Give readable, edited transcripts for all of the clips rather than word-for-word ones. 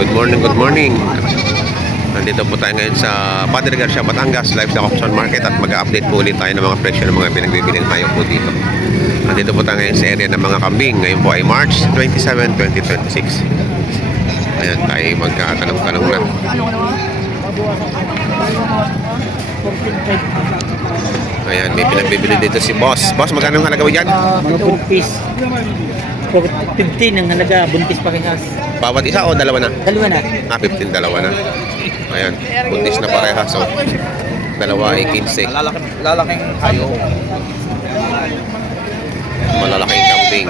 Good morning, good morning. Nandito po tayo ngayon sa Padre Garcia, Batangas, live sa Auction Market at mag-update po ulit tayo ng mga presyo ng mga pinagbibiling hayop po dito. Nandito po tayo ngayon sa area ng mga kambing. Ngayon po ay March 27, 2026. Ayan, tayo magkatanong-tanong na. Ayan, may pinagbibili dito si Boss. Boss, magkano ang halaga mo dyan? Mga buntis. 15 ang halaga, buntis parehas. Bawat isa o dalawa na? Dalawa na. 15, dalawa na. Ayan, buntis na parehas. So, dalawa ay 15. Lalaking hayo. Malalaking kambing.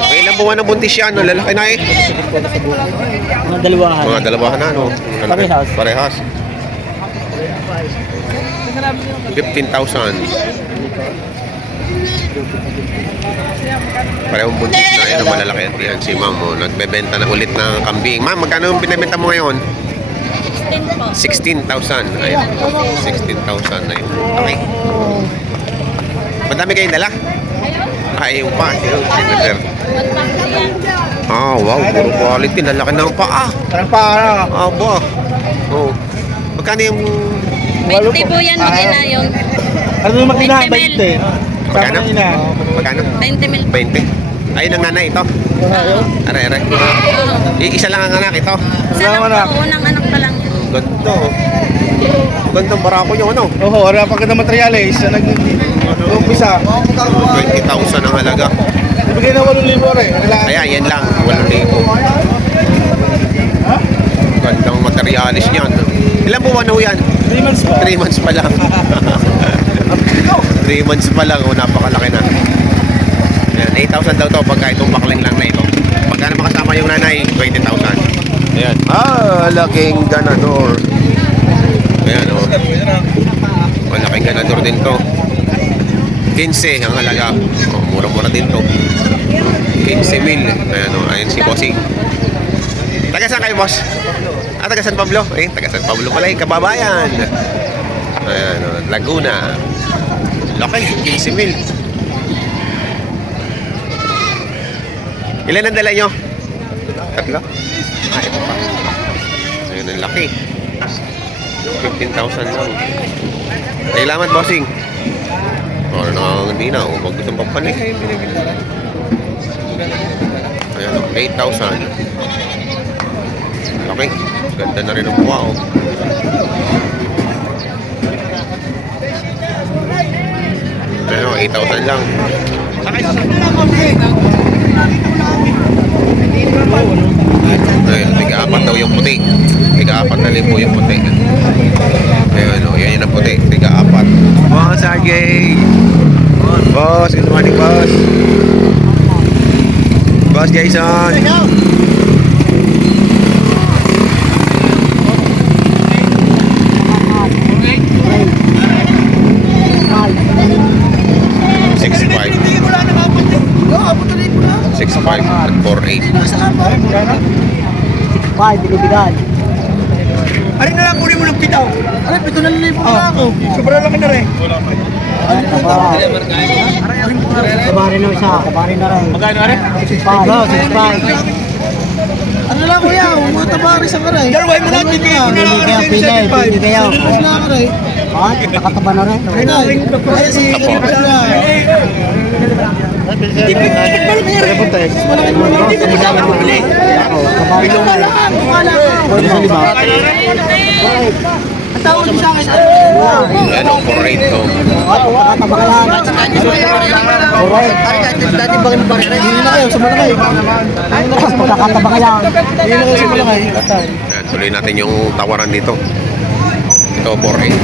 May ilang buwan na buntis yan, no? Lalaki na eh. Mga dalawahan. Mga dalawahan na, no? Parehas. Parehas. 15,000. Parehong buntis na. Yan ang malalaki yan si ma'am. Oh. Nagbebenta na ulit ng kambing. Ma'am, magkano yung pinabenta mo ngayon? 16,000. Ayan. 16,000 na yun. Okay. Madami kayong dala? Ayaw pa. Ah, wow. Puro quality. Lalaki ng paa. Parang para. Aba. Oh. Magkano yung... 20 po yan mag-ina yung Ano yung makina? 20 mil. 20. Magkano? Magkano? 20 mil. 20. Ayun ang nanay ito. Aray. Isa lang ang anak ito. Isa lang po, unang anak pa lang yun. Ganda. Gandang barako yung ano. Oo, wala pagka na materialis. Nag-umpisa. 20,000 ang halaga. Ibigay na 8,000 rin. Kaya yan lang. 8,000. Gandang materialis niyan. Ilan buwan na ho yan? 3 months pa. 3 months pa lang. 3 months pa lang. Oh, napakalaki na. Ayan, 8,000 daw to pagka itong bakling lang na ito. Pagka na makasama yung nanay, 20,000. Ayan. Ah, laking ganador. Ayan, oh. Malaking ganador din to. 15 ang halaga. Oh, mura-mura din to. 15 mil. Ayan, oh. Ayan si Bossing. Taga saan kayo, boss? Ah, taga San Pablo? Eh, taga San Pablo pala, kababayan. Ayan, oh. Laguna. Laki, 15 mil. Ilan ang dala nyo? Tatlo? Ah, ito pa. Ayun, ang laki. 15,000 lang. Kailangan, bossing. O, hindi na. O, wag itong papanik. Ayan, 8,000. Laki. Ganda na rin ang mukha, o. Ayan, 8,000 lang. Ayan, tiga-apat daw yung puti. Tiga-apat na limbo yung puti. Ayan, o, yan yung puti. Tiga-apat. Boss, Sergey! Boss, good morning, boss. Boss Jason! At 4.8. 5, binibigay. Ano na lang kunin mo ng pitaw? Ano, 7,000 na ako. Sobrang laki na rin. Kabari na isa, kabari na rin. Magkano rin? 6.5. Ano lang kuya, mga tabari sa karay. Dalawa mo natin bigay ko na lang Bibigay, bibigay ako. Ano lang karay? Ah, nakataba na rin. Ay, si ang tawag niyo sa akin. Ayan, o, 4.8 to. Nakataba ka lang. Dati ba kayo bakit? Hindi na kayo, sa malakay. Nakataba ka lang. Hindi na kayo sa malakay. Ayan, tuloy natin yung tawaran dito. Ito, 4.8.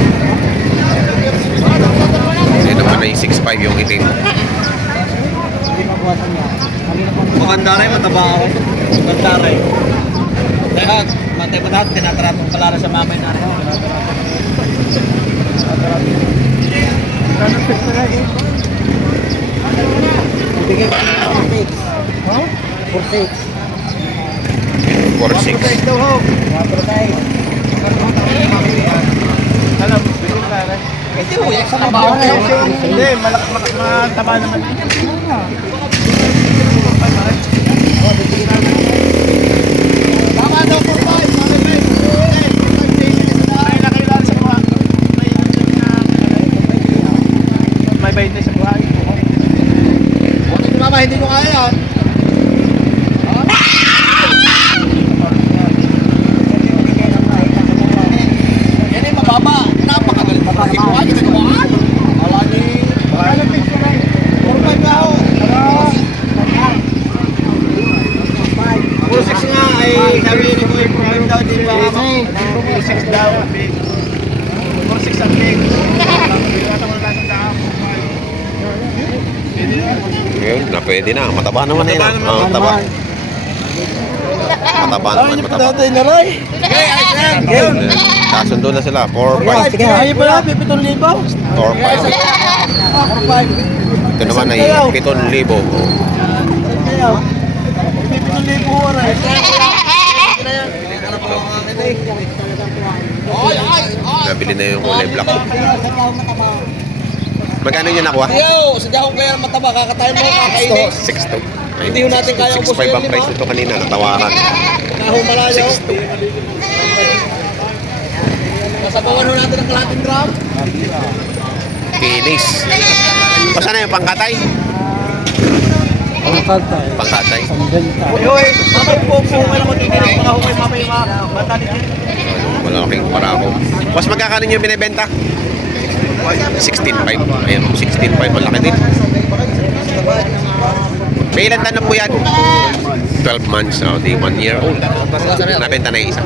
Yan naman ay 6.5 yung itim. Maganda rin, mataba ako. Maganda rin. Teka, matay pa natin, tinatratong pala sa mamay na rin. Bibigay ko 4.6. 4.6. Alam, bilhin na rin. Hindi mo, yung sa kabaw. Hindi, mataba naman. hindi ba ako? 46 daw. 46 ang leg. Yun, na pwede na. Mataba naman na yun. Ah, mataba. Mataba naman, mataba. na rin. Yun, kasundo na sila. 4-5. Sige. Ayaw pala, 7,000. 4-5. Ito naman ay 7,000. 7,000 oras. Nabili na yung kulay black. Magkano yun nakuha? Yo, sadya ko kaya mataba, kakatayin mo, kakainin. 6-2. Hindi ho natin kaya 6-5 ang price nito kanina. Natawaran. Kahumalayo. 6-2. Masabawan ho natin ang kalating gram. Finish. O sana yung pangkatay? Pangkatay. Pangkatay. Pambenta. Hoy, mamay po po kayo magkikinig mga humay mamay mga matalik din. Malaking parako. Mas magkakano yung binibenta? 16.5. Ayan, 16.5. Malaki din. May ilan taon na po yan? 12 months. Oh, di 1 year old. Nabenta na yung isa.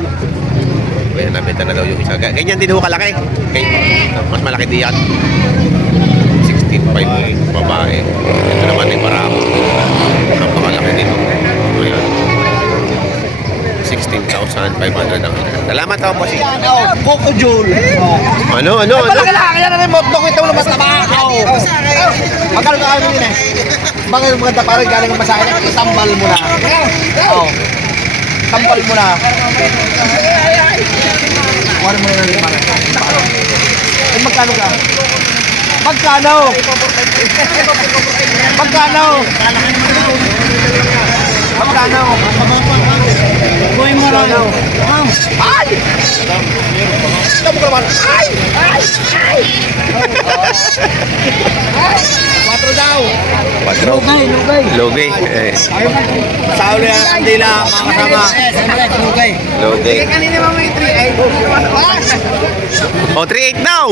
Ayan, nabenta na daw yung isa. Ganyan din ho kalaki. Okay. Mas malaki din yan. 16.5 babae. Ito naman yung parako. Napakalaki dito. Ayan. 16,500 ang isa. Salamat ako po si... Coco Jewel. Ano? Kailangan yan na rin mo. Dok ito na mas tabakaw. Magkano ka kami din eh? Bakit maganda parang galing ang masahin? Tambal mo na. Oo. Tambal mo na. Wala mo na rin para. Eh magkano ka? Magkano? Magkano? Magkano? Boy mo lang. Ay! Tama ko naman. Ay! Ay! Ay! 4 daw. 4. Lugay. Eh, Sa uli ang kandila, mga kasama. lugay. Kanina mo may 3-8. O, 3.8 daw!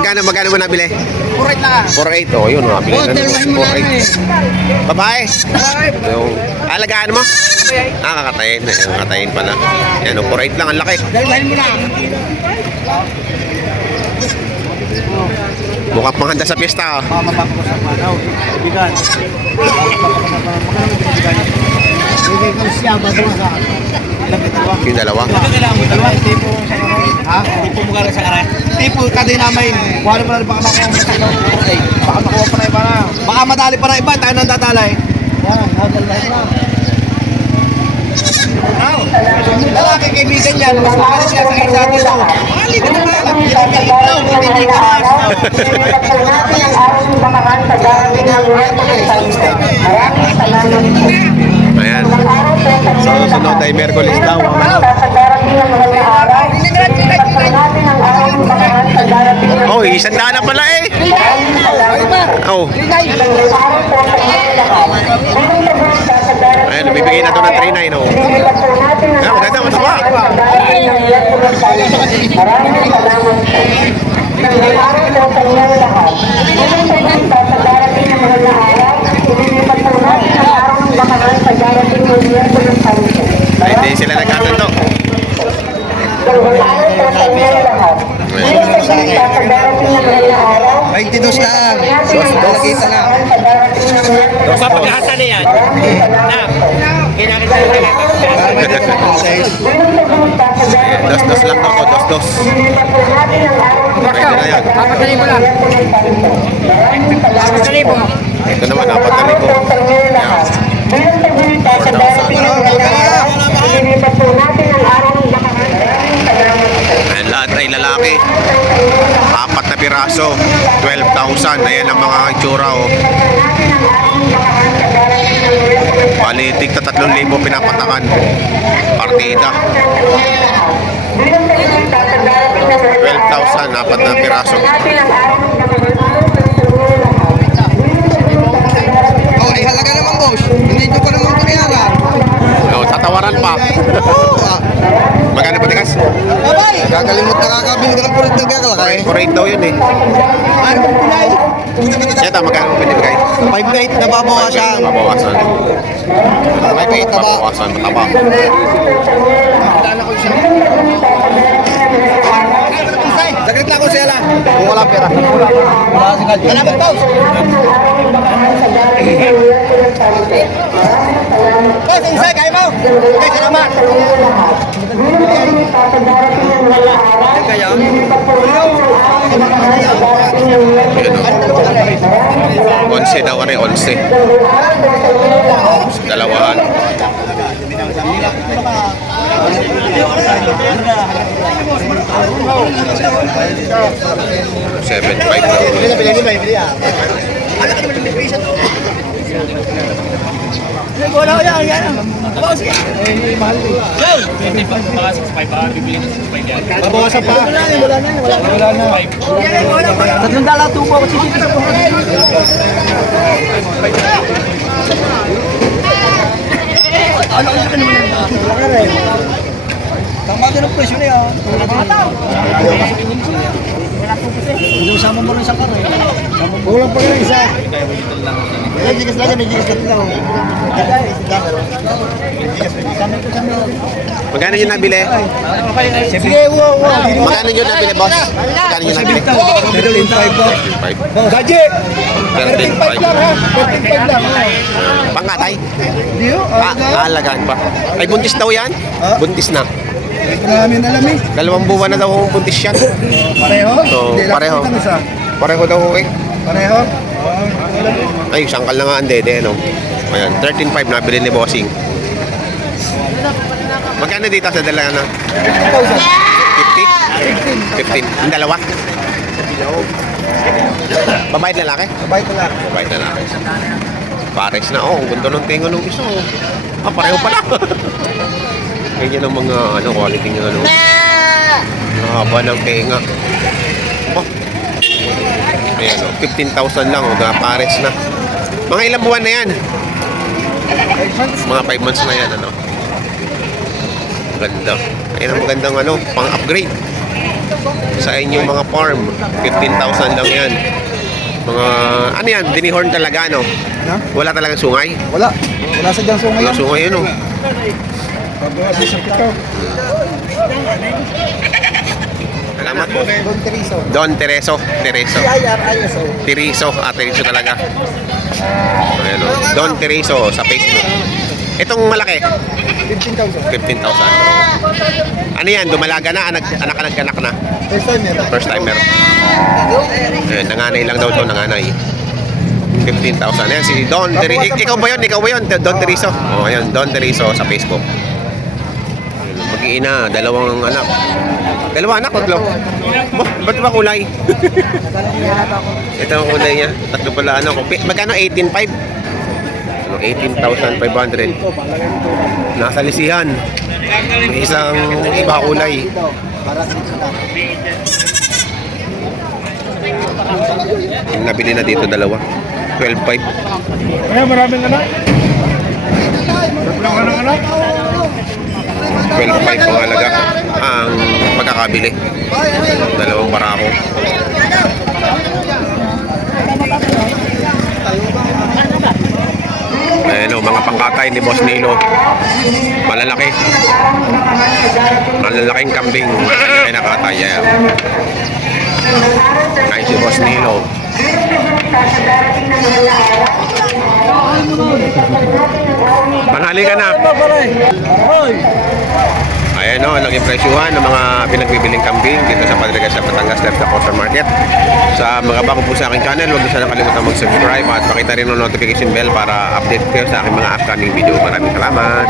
Magkano mo nabili? 4.8. O, yun. Nabili na naman. 4.8. Babae? Yung alagaan mo? Kakatayin. Kakatayin pala. Yan, o, 4.8 lang. Ang laki. Mukhang panghanda sa piyesta. Bigan. Bigay ko siya, bago sa. Yung dalawa. Kailangan mo dalawa. Tipo sa karay. Ha? Tipo mo galing sa karay. Tipo kada namin. Wala mo na rin baka makuha mo sa karay. Baka makuha pa na iba na. Baka madali pa na iba. Tayo nang dadalay. Yan, nadaldahin na. Lalaki kaibigan yan. Mas makalit siya sa isa dito. Makalit na naman. Hindi ka Ayan. So, sunod ay Merkulis daw. Oh, 100 na pala eh. Oh. Ayan, nabibigay na ito ng 3.9. Oh. Ayan, maganda, mataba. Ay, hindi sila nagkatundo. Ay, tidos lang. Nakita lang. Papagkasa na yan. Dos lang ako, dos. Pwede na yan. Ito naman, 4,000. Ayan. 4,000. Ayan, lahat ay lalaki. 4 na piraso. 12,000. Ayan ang mga itsura. Oh. Palitik na 3,000 pinapatakan. Partida. 12,000. 4 na piraso. Oh, ay halaga naman boss. Hindi ito pa naman kunyara. Oh, tatawaran pa. Magkano pa tikas? Gagalimot na kakabili ka ng pulit na gagalakay. Correct daw yun eh. Ano kulay? Yan Ito, magkano mo binibigay? 5.8 na babawasan. Mabawasan. 5.8 na ba? Mabawasan, mataba. Saglit lang ko siya lang. Kung wala pera. Wala si Kaldi. Salamat po. Boss, isay, kaya mo? Okay, salamat. Kaya? Ayan o. 11 daw, are, 11. Dalawahan. Seven five daw. Babawasan pa. Wala na. Tatlong dala tubo ako sige. Tama din ang presyo na yan. Hindi usama mo rin sa karo. Kulang pa rin isa. May gigas lang, may gigas lang. Magkano yung nabili? Sige, wow. Magkano yung nabili, boss? Magkano yung nabili? 13.5. Gaji! 13.5. 13.5 lang ha. 13.5 lang. Pangkatay? Diyo? Alagaan pa. Ay, buntis daw yan? Buntis na. Ito namin alam eh. 2 buwan na daw kung buntis yan. Pareho? So, Hindi, pareho. lapit ang isa. Pareho daw eh. Pareho? Ay, sangkal na nga ang dede, no? Ayan, 13.5 nabili ni Bossing. Magkano dito sa dalawa na? 50? 15. Ang dalawa? Babayad lalaki? Sabay ko lang. Babayad lalaki. Pares na, oh. Ang ganda ng tinga ng isa, oh. Ah, pareho pala. Ganyan ang mga, quality ng ano. Haba ng tenga. Oh. Ayan, oh. 15,000 lang, oh. Pares na. Mga ilang buwan na yan? Mga 5 months na yan, ano. Ganda. Ayan ang magandang, pang-upgrade. Sa inyong mga farm. 15,000 lang yan. Mga, yan? Dinihorn talaga, no? Ha? Wala talagang sungay? Wala. Wala sa dyan sungay Wala yan. sungay, ano? Babawas sa sakit ko. Salamat po. Don Terizo. Don Tereso. Tereso. CIRISO. Tereso. Tereso talaga. Ayan, oh. Don Tereso sa Facebook. Itong malaki, 15,000. 15,000. Ano yan? Dumalaga na? Anak na? First time yan. First timer. Ayan, nanganay lang daw to, nanganay. 15,000. Ayan, si Don Tereso. Ikaw ba yun? Don Tereso. Oh, ayan, Don Tereso sa Facebook. Mag-iina, 2 anak. 2 anak, 3. Ba't ba kulay? Ito ang kulay niya. 3 pala, Magkano? 18,500? 18,500. Nasa lisihan. May isang iba kulay. Yung nabili na dito 2. 12,500. Maraming anak. Tatlong anak. 12,500 ang halaga ang pagkakabili. 2 barako. Ayan o, mga pangkatay ni Boss Nilo. Malalaki. Malalaking kambing. Kaya nakatay. Ayan. Kaya si Boss Nilo. Manhali ka na. Ayan o, naging presyuhan ng mga pinagbibiling kambing dito sa Padre Garcia, Batangas, Left sa Coastal Market. Sa mga bago po sa aking channel, huwag niyo sana kalimutan mag-subscribe at pakita rin ang notification bell para update kayo sa aking mga upcoming video. Maraming salamat!